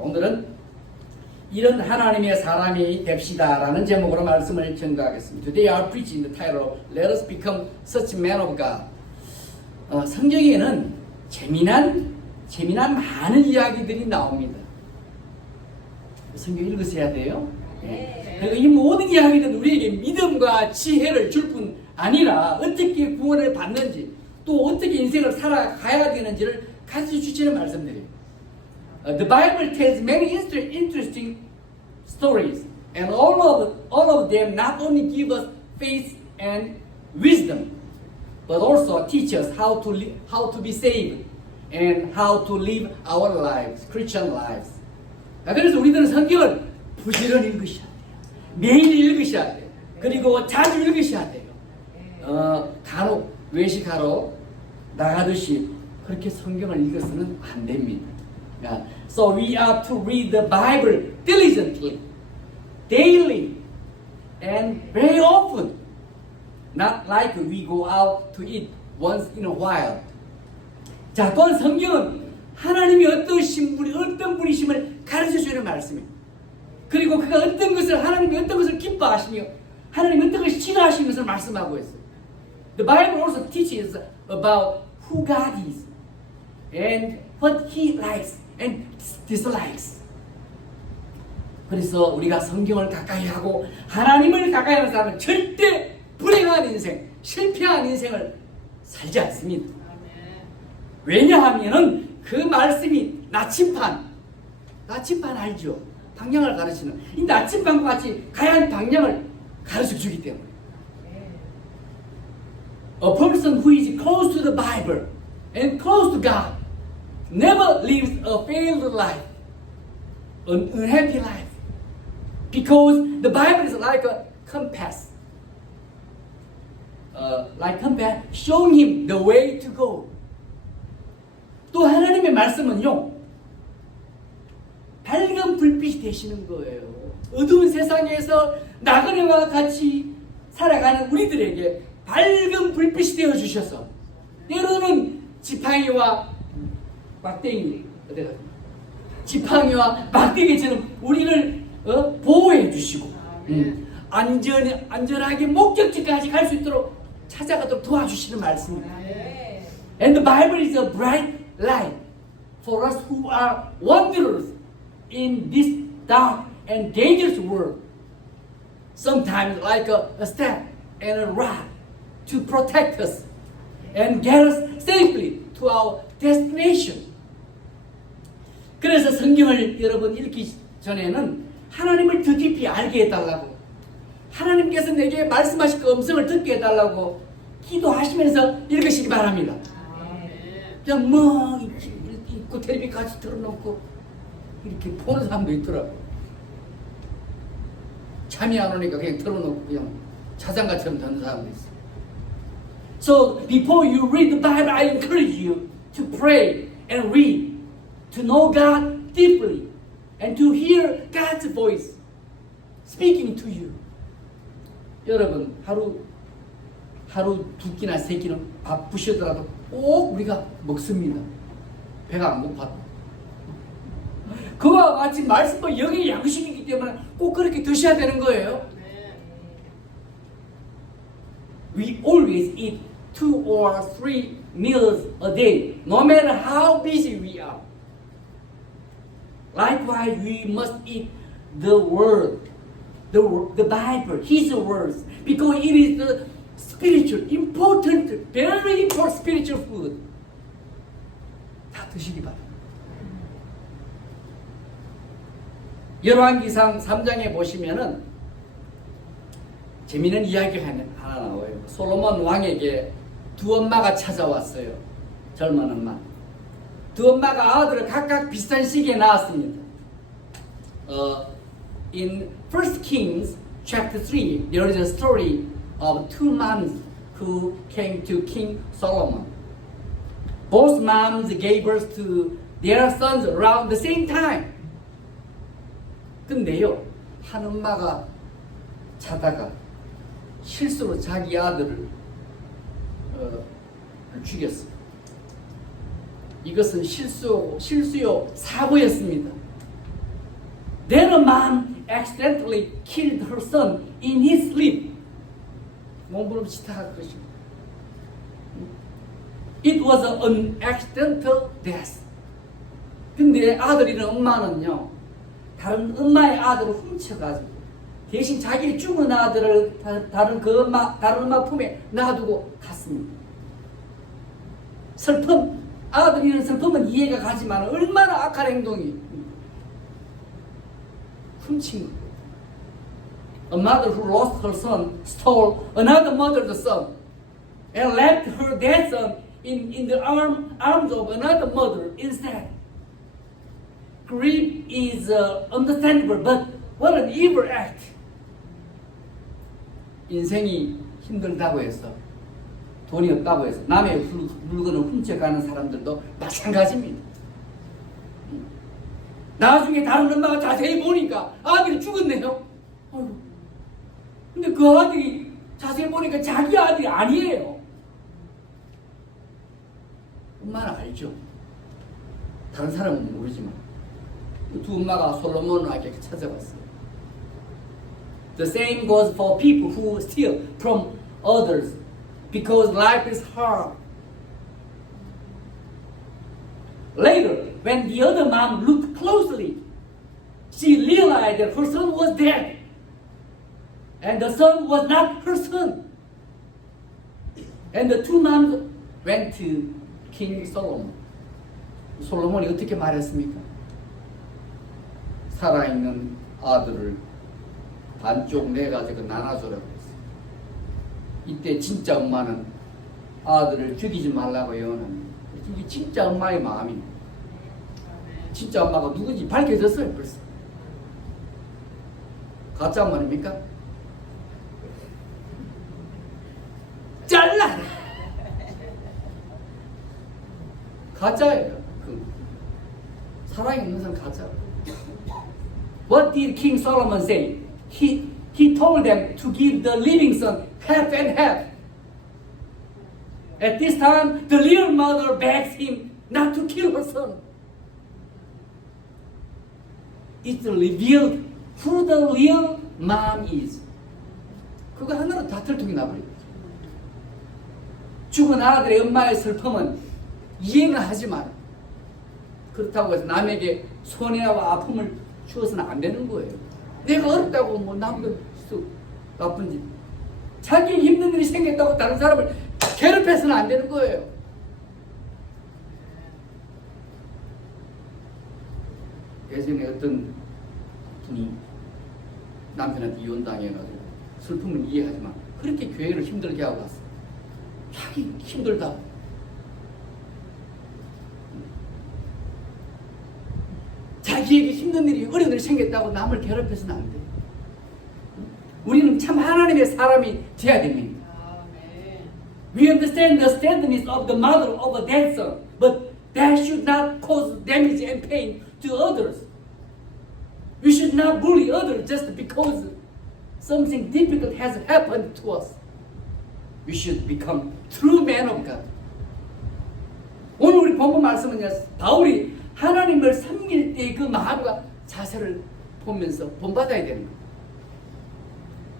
오늘은 이런 하나님의 사람이 됩시다라는 제목으로 말씀을 전가하겠습니다. Today I preach in the title, Let us become such men of God. 성경에는 재미난 많은 이야기들이 나옵니다. 성경 읽으셔야 돼요. 그리고 이 모든 이야기들은 우리에게 믿음과 지혜를 줄 뿐 아니라 어떻게 구원을 받는지 또 어떻게 인생을 살아가야 되는지를 가르쳐 주시는 말씀들이에요. The Bible tells many interesting stories, and all of them not only give us faith and wisdom, but also teach us how to be saved and how to live our lives, Christian lives. 그래서 우리들은 성경을 부지런히 읽으셔야 돼요. 매일 읽으셔야 돼요. 그리고 자주 읽으셔야 돼요. 간혹 외식하러 나가듯이 그렇게 성경을 읽어서는 안 됩니다. So we are to read the Bible diligently, daily, and very often. Not like we go out to eat once in a while. 자, 또한 성경은 하나님이 어떤 분이심을 가르쳐주는 말씀입니다. 그리고 그가 하나님이 어떤 것을 기뻐하시며 하나님이 어떤 것을 싫어하시는 것을 말씀하고 있어요. The Bible also teaches about who God is and what He likes and dislikes. 그래서 우리가 성경을 가까이 하고 하나님을 가까이 하는 사람은 절대 불행한 인생, 실패한 인생을 살지 않습니다. 왜냐하면은 그 말씀이 나침반 알죠? 방향을 가르치는 이 나침반과 같이 가야 할 방향을 가르쳐 주기 때문에. A person who is close to the Bible and close to God never lives a failed life, an unhappy life, because the Bible is like a compass. Showing him the way to go. 또 하나님의 말씀은요, 밝은 불빛이 되시는 거예요. 어두운 세상에서 나그네와 같이 살아가는 우리들에게 밝은 불빛이 되어 주셔서 때로는 지팡이와 막대기처럼 우리를 보호해 주시고 안전하게 목적지까지 갈 수 있도록 찾아가도록 도와주시는 말씀입니다. And the Bible is a bright light for us who are wanderers in this dark and dangerous world. Sometimes like a staff and a rod to protect us and get us safely to our destination. 그래서 성경을 여러분 읽기 전에는 하나님을 더 깊이 알게 해달라고, 하나님께서 내게 말씀하실 그 음성을 듣게 해달라고 기도하시면서 읽으시기 바랍니다. 그냥 있고 텔레비 같이 틀어놓고 이렇게 보는 사람도 있더라고. 잠이 안 오니까 그냥 틀어놓고 그냥 자장가처럼 듣는 사람도 있어. So before you read the Bible, I encourage you to pray and read, to know God deeply, and to hear God's voice speaking to you. 여러분, 하루 두 끼나 세 끼는 바쁘시더라도 꼭 우리가 먹습니다. 배가 안 고파도. 그와 같이 말씀은 영의 양식이기 때문에 꼭 그렇게 드셔야 되는 거예요. We always eat 2 or 3 meals a day, no matter how busy we are. Likewise, we must eat the Word, the Bible, His words, because it is the spiritual, very important spiritual food. 다 드시기 바랍니다. 열왕기상 3장에 보시면은 재미있는 이야기가 하나 나와요. 솔로몬 왕에게 두 엄마가 찾아왔어요. 젊은 엄마. 두 엄마가 아들을 각각 비슷한 시기에 낳았습니다. In 1 Kings chapter 3, there is a story of two moms who came to King Solomon. Both moms gave birth to their sons around the same time. 근데요, 한 엄마가 자다가 실수로 자기 아들을 죽였어요. 이것은 실수요 사고였습니다. Then a mom accidentally killed her son in his sleep. 몸부림치다 그것입니다. It was an accidental death. 근데 아들이는 엄마는요, 다른 엄마의 아들을 훔쳐가지고 대신 자기의 죽은 아들을 다른 엄마 품에 놔두고 갔습니다. 슬픔, 아들이는 슬픔은 이해가 가지만 얼마나 악한 행동이 훔친 거예요. A mother who lost her son stole another mother's son and left her dead son in the arms of another mother instead. Grief is understandable, but what an evil act. 인생이 힘들다고 해서, 돈이 없다고 해서 남의 물건을 훔쳐가는 사람들도 마찬가지입니다. 나중에 다른 엄마가 자세히 보니까 아들이 죽었네요. 근데 그 아들이 자세히 보니까 자기 아들이 아니에요. 엄마는 알죠. 다른 사람은 모르지만 두 엄마가 솔로몬에게 찾아왔어요. The same goes for people who steal from others because life is hard. Later, when the other mom looked closely, she realized that her son was dead. And the son was not her son. And the two moms went to King Solomon. 솔로몬이 어떻게 말했습니까? 살아있는 아들을 반쪽 내가지고 나눠주라고 했어요. 이때 진짜 엄마는 아들을 죽이지 말라고 예언합니다. 이게 진짜 엄마의 마음입니다. 진짜 엄마가 누군지 밝혀졌어요, 벌써. 가짜 말입니까? 잘라! 가짜예요. 살아있는 사람 가짜. What did King Solomon say? He told them to give the living son half and half. At this time, the real mother begs him not to kill her son. It's revealed who the real mom is. 그거 하나로 다 들통이 나버려요. 죽은 아들의 엄마의 슬픔은 이해는 하지만 그렇다고 해서 남에게 손해와 아픔을 주어서는 안 되는 거예요. 내가 어렵다고 뭐 남들 나쁜 짓, 자기 힘든 일이 생겼다고 다른 사람을 괴롭혀서는 안 되는 거예요. 예전에 어떤 분이 남편한테 이혼당해가지고 슬픔은 이해하지만 그렇게 교회를 힘들게 하고 갔어요. 자기 힘들다. 자기에게 힘든 일이 어려운 일이 생겼다고 남을 괴롭혀서는 안 돼요. 우리는 참 하나님의 사람이 되어야 됩니다. We understand the steadiness of the mother of a dead son, but that should not cause damage and pain to others. We should not bully others just because something difficult has happened to us. We should become true men of God. 오늘 우리 본문 말씀은요, 바울이 하나님을 섬길 때 그 마음과 자세를 보면서 본받아야 되는 거예요.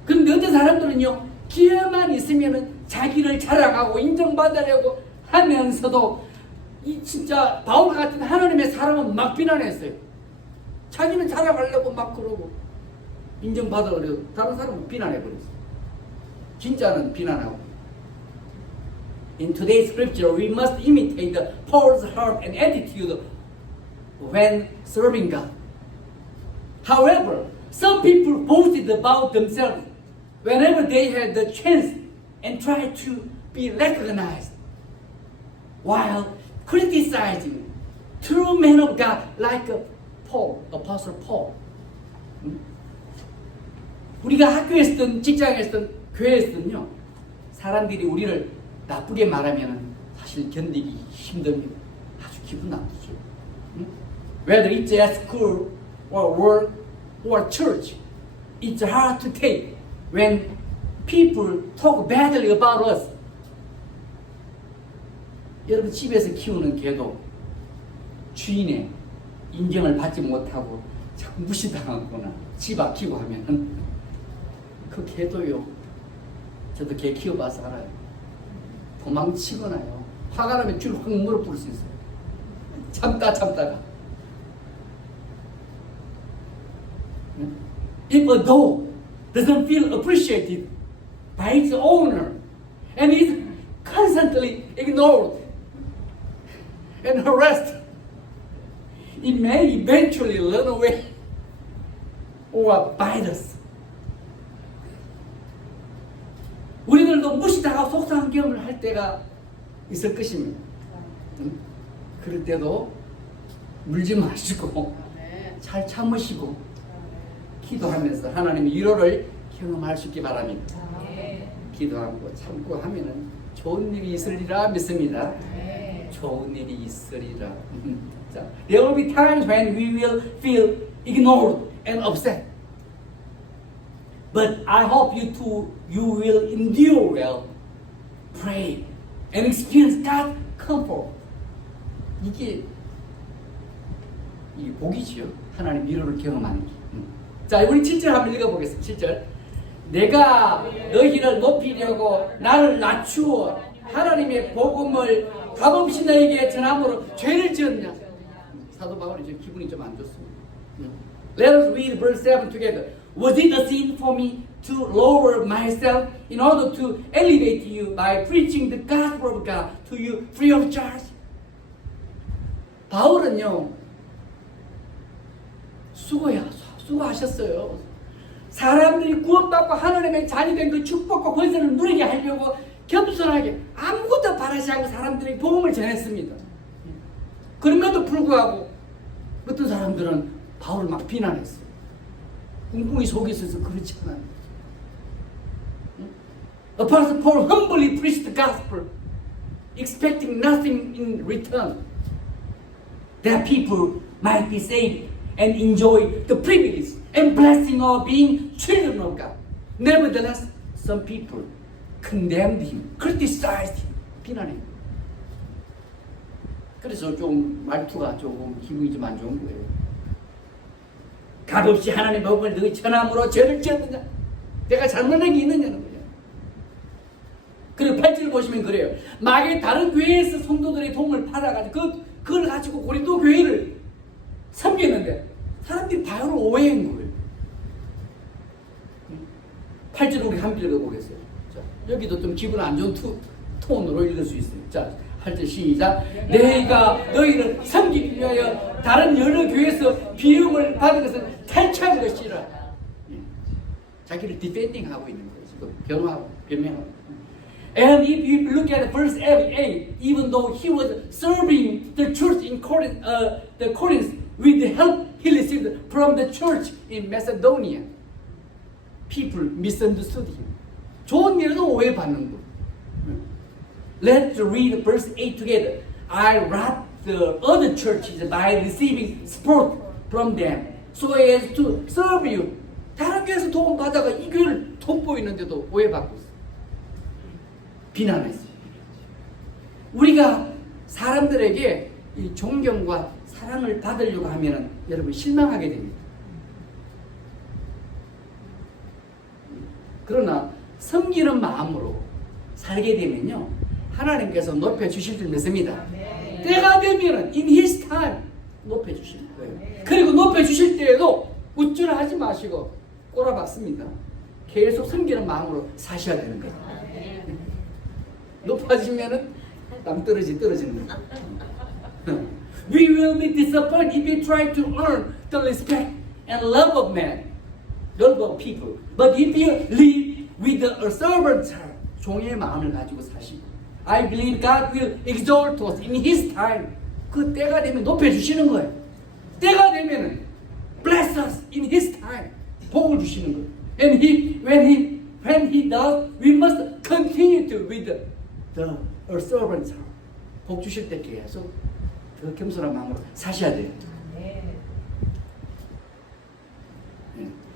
그런데 어떤 사람들은요, 기회만 있으면 자기를 자랑하고 인정받으려고 하면서도 이 진짜 바울 같은 하나님의 사람은 막 비난했어요. 자기는 자랑하려고 막 그러고 인정받으려고 다른 사람은 비난해버렸어요. 진짜는 비난하고. In today's scripture, we must imitate the Paul's heart and attitude when serving God. However, some people boasted about themselves whenever they had the chance and tried to be recognized, while criticizing true men of God like Paul, Apostle Paul. 우리가 학교에서든 직장에서든 교회에서든요, 사람들이 우리를 나쁘게 말하면 사실 견디기 힘듭니다. 아주 기분 나쁘죠. Whether it's at school or work or church, it's hard to take when people talk badly about us. 여러분 집에서 키우는 개도 주인의 인정을 받지 못하고 자꾸 무시당하거나 집 아키고 하면은 그 개도요. 저도 개 키워봐서 알아요. 도망치거나요. 화가 나면 줄 확 물어볼 수 있어요. 참다가. If a dog doesn't feel appreciated by its owner and is constantly ignored and harassed, it may eventually run away or bite us. 우리들도 무시당하고 속상한 경험을 할 때가 있을 것입니다. 그럴 때도 물지 마시고 잘 참으시고 기도하면서 하나님의 위로를 경험할 수 있기 바랍니다. 기도하고 참고 하면은 좋은 일이 있으리라 믿습니다. 좋은 일이 있으리라. 자, there will be times when we will feel ignored and upset. But I hope you will endure well, pray, and experience God's comfort. 이게 복이지요. 하나님 위로를 경험하는 게. 자, 우리 7절 한번 읽어보겠습니다. 7절. 내가 너희를 높이려고 나를 낮추어 하나님의 복음을 값없이 너에게 전함으로 죄를 지었냐? 사도 바울이 지금 기분이 좀 안 좋습니다. Let us read verse 7 together. Was it a sin for me to lower myself in order to elevate you by preaching the gospel of God to you free of charge? 바울은요, 수고하셨어요. 사람들이 구원받고 하나님의 자녀 된 그 축복과 권세를 누리게 하려고 겸손하게 아무것도 바라지 않고 사람들이 복음을 전했습니다. 그럼에도 불구하고 어떤 사람들은 바울을 막 비난했어요. 꿍꿍이 속에 있어서 그렇지 않아요. Apostle Paul humbly preached the gospel, expecting nothing in return. That people might be saved and enjoy the privilege and blessing of being children of God. Nevertheless, some people condemned him, criticized him, 비난해요. 그래서 좀 말투가 조금 기분이 좀 안 좋은 거예요. 값없이 하나님의 복음을 너희 전함으로 죄를 지었느냐? 내가 잘못한 게 있느냐는 거예요. 그리고 8절을 보시면 그래요. 만약에 다른 교회에서 성도들의 도움을 받아가지고 그걸 가지고 고린도 교회를 섬겼는데 사람들이 바울을 오해한 거예요. 8절 우리 함께 읽어보겠어요. 자, 여기도 좀 기분 안 좋은 톤으로 읽을 수 있어요. 자, 8절 시작. 내가 너희를 섬기기 위하여 다른 여러 교회에서 비용을 받은 것은 탈취한 것이라. 자기를 디펜딩하고 있는 거예요. 지금 변명하고. And if you look at verse 8, even though he was serving the church in Corinth, with the help he received from the church in Macedonia, people misunderstood him. 좋은 일도 오해받는 거. Let's read verse 8 together. I wrapped the other churches by receiving support from them, so as to serve you. 다른 교회에서 도움 받아가 이 교회를 돋보이는데도 오해받고 있어요. 비난했어요. 우리가 사람들에게 이 존경과 사랑을 받으려고 하면 여러분 실망하게 됩니다. 그러나 섬기는 마음으로 살게 되면요 하나님께서 높여주실 줄 믿습니다. 때가 되면 in His time 높여주실 거예요. 그리고 높여주실 때에도 우쭐하지 마시고 꼬라박습니다. 계속 섬기는 마음으로 사셔야 되는 거예요. 높아지면은 남 떨어지는 거예요. We will be disappointed if we try to earn the respect and love of men, love of people. But if you live with a servant's heart, 종의 마음을 가지고 사시고, I believe God will exalt us in His time. 그 때가 되면 높여주시는 거예요. 때가 되면은 bless us in His time. 복을 주시는 거예요. And when He does, we must continue to with the servant's heart. 복 주실 때 계속 더 겸손한 마음으로 사셔야 돼요.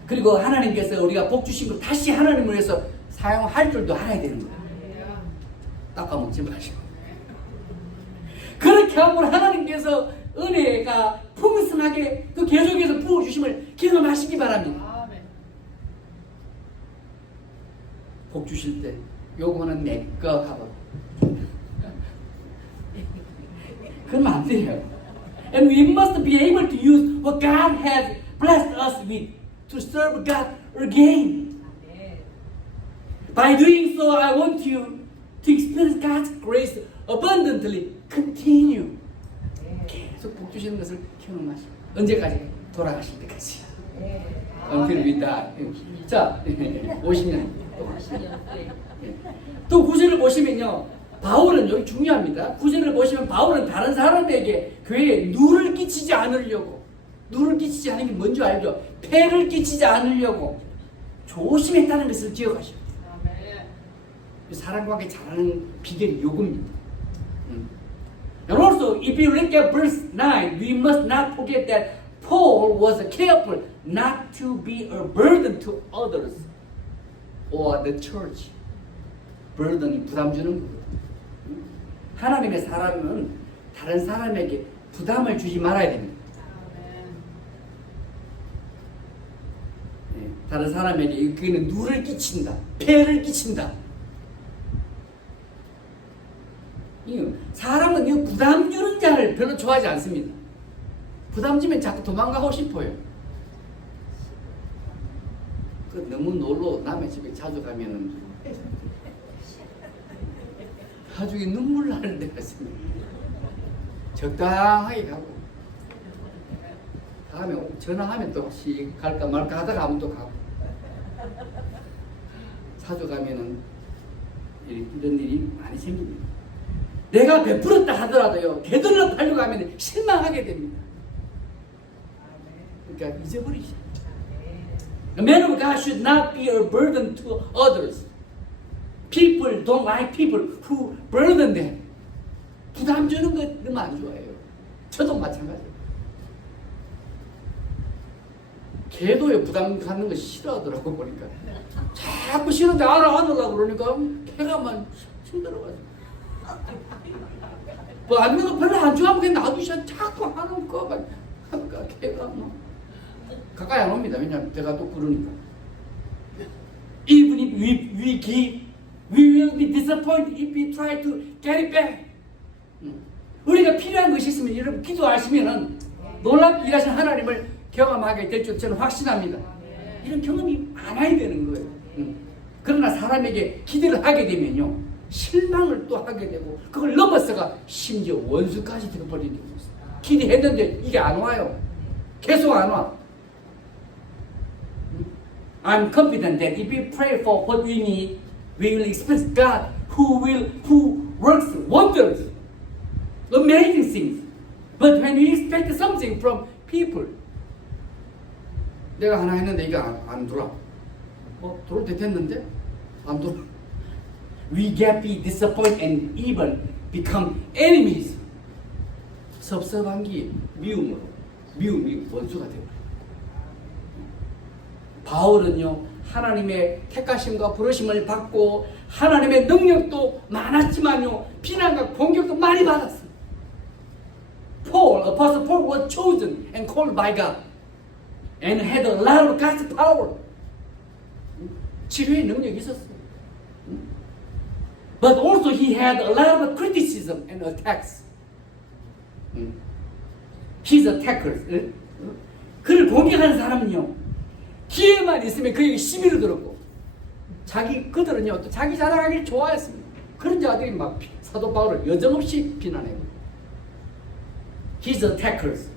그리고 하나님께서 우리가 복 주신 걸 다시 하나님을 위해서 사용할 줄도 알아야 되는 거예요. 닦아먹지 마시고. 그렇게 하면 하나님께서 은혜가 풍성하게 또 계속해서 부어주심을 기억하시기 바랍니다. 복 주실 때 요거는 내거 하고 그러면 안 돼요. And we must be able to use what God has blessed us with to serve God again. By doing so, I want you to experience God's grace abundantly. Continue. 계속 복 주시는 것을 경험하시고 언제까지? 돌아가실 때까지. Until we die. 자, 50년. 또 구절을 보시면요, 바울은 여기 중요합니다. 구절을 보시면 바울은 다른 사람에게 교회에 누를 끼치지 않으려고, 누를 끼치지 않은 게 뭔지 알죠? 폐를 끼치지 않으려고 조심했다는 것을 기억하시오. 사람 관계 잘하는 비결이 요겁니다. And also, if you look at verse 9, we must not forget that Paul was careful not to be a burden to others or the church. burden이 부담 주는 거거든요. 하나님의 사람은 다른 사람에게 부담을 주지 말아야 됩니다. 네, 다른 사람에게 그는 누를 끼친다, 폐를 끼친다. 사람은 이 부담 주는 자를 별로 좋아하지 않습니다. 부담 주면 자꾸 도망가고 싶어요. 너무 놀러 남의 집에 자주 가면은 나중에 눈물 나는 데가 있습니다. 적당하게 가고 다음에 전화하면 또 혹시 갈까 말까 하다가 하면 또 가고 자주 가면은 이런 일이 많이 생깁니다. 내가 베풀었다 하더라도요, 되돌려 팔려고 하면 실망하게 됩니다. 그러니까 잊어버리시죠. The man of God should not be a burden to others. People don't like people who burden them. 부담 주는 거 너무 안 좋아해요. 저도 마찬가지예요. 개도요, 부담 갖는 거 싫어하더라고 보니까. 자꾸 싫은데 안으려고 그러니까 개가 막 힘들어가지고. 뭐 앉는 거 별로 안 좋아하면 그냥 놔두셔. 자꾸 하는 거 막 하니까 개가 막 가까이 안 옵니다. 왜냐면 내가 또 그러니까. Even if we give, we will be disappointed if we try to get it back. 우리가 필요한 것이 있으면 여러분 기도하시면은 놀랍게 일하신 하나님을 경험하게 될 줄 저는 확신합니다. 이런 경험이 많아야 되는 거예요. 그러나 사람에게 기대를 하게 되면요, 실망을 또 하게 되고 그걸 넘어서가 심지어 원수까지 되어버리는 게 있어요. 기대했는데 이게 안 와요. 계속 안 와. I'm confident that if we pray for what we need, we will experience God who works wonders, amazing things. But when we expect something from people, 내가 하나 했는데 이게 안 돌아. 돌을 때 됐는데 안 돌아. We get be disappointed and even become enemies. 섭섭한 게 미움이 원수가 되고. 바울은요, 하나님의 택하심과 부르심을 받고 하나님의 능력도 많았지만요, 비난과 공격도 많이 받았어요. Apostle Paul was chosen and called by God and had a lot of God's power. 치료의 능력이 있었어요. But also he had a lot of criticism and attacks. His attackers. 그를 공격하는 사람은요, 기회만 있으면 그에게 시비를 들었고, 그들은요, 또 자기 자랑하기를 좋아했습니다. 그런 자들이 막 사도 바울을 여정없이 비난해요. His attackers,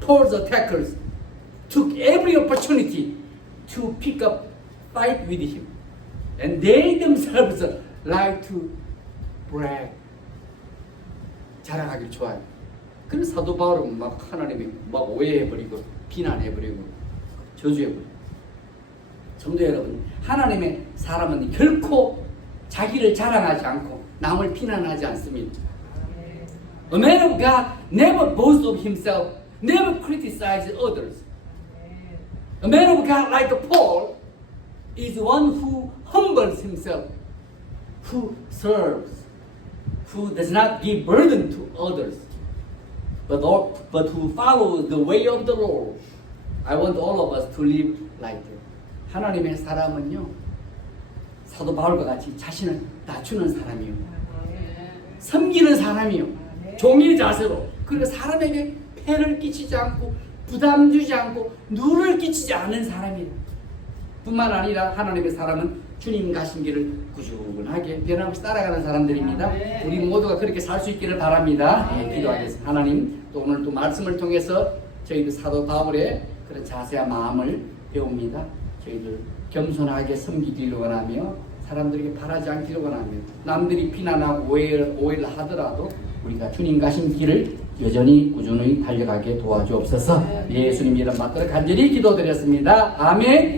Paul's attackers, took every opportunity to pick up fight with him, and they themselves like to brag. 자랑하기를 좋아해요. 그래서 사도 바울은 막 하나님이 막 오해해버리고 비난해버리고 저주해버리고. 성도 여러분, 하나님의 사람은 결코 자기를 자랑하지 않고 남을 비난하지 않습니다. A man of God never boasts of himself, never criticizes others. A man of God like Paul is one who humbles himself, who serves, who does not give burden to others, but who follows the way of the Lord. I want all of us to live like that. 하나님의 사람은요, 사도 바울과 같이 자신을 낮추는 사람이요, 섬기는 사람이요, 종의 자세로, 그리고 사람에게 폐를 끼치지 않고 부담 주지 않고 누를 끼치지 않는 사람이에요. 뿐만 아니라 하나님의 사람은 주님 가신 길을 꾸준하게 변함없이 따라가는 사람들입니다. 우리 모두가 그렇게 살 수 있기를 바랍니다. 기도하겠습니다. 하나님, 또 오늘 또 말씀을 통해서 저희들 사도 바울의 그런 자세한 마음을 배웁니다. 저희들 겸손하게 섬기기를 원하며 사람들에게 바라지 않기를 원하며 남들이 비난하고 오해를 하더라도 우리가 주님 가신 길을 여전히 꾸준히 달려가게 도와주옵소서. 예수님 이름 받들어 간절히 기도드렸습니다. 아멘.